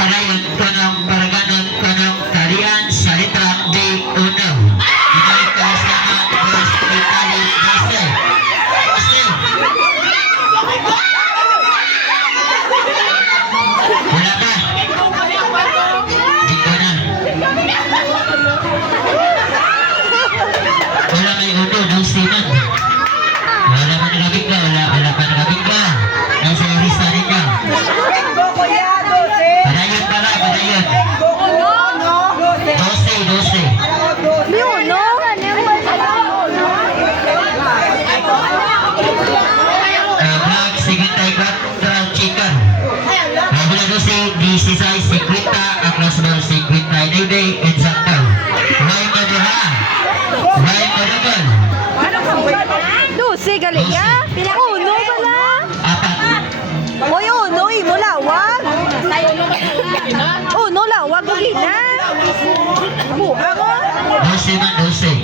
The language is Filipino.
padayon kanang paraganon kanang talian sa letra D uno. Ibalik ka sa mga dos Itali Jose. Jose. Wala ba? Di ko na. Wala may uno, Jose man. Wala pa nagabig ka, wala pa nagabig ka. Nasa lista rin ka. Padayon pala, padayon. 12. Black, 54, chicken. Mabula 12, 16, 50, across ball 59, exacto. Why mo ha? Why mo naman? 12 galing ya? Uno pala. Apat. Oy, uno, imo lawag. Uno lawag, uli na. Buka ko. 12 man, 12.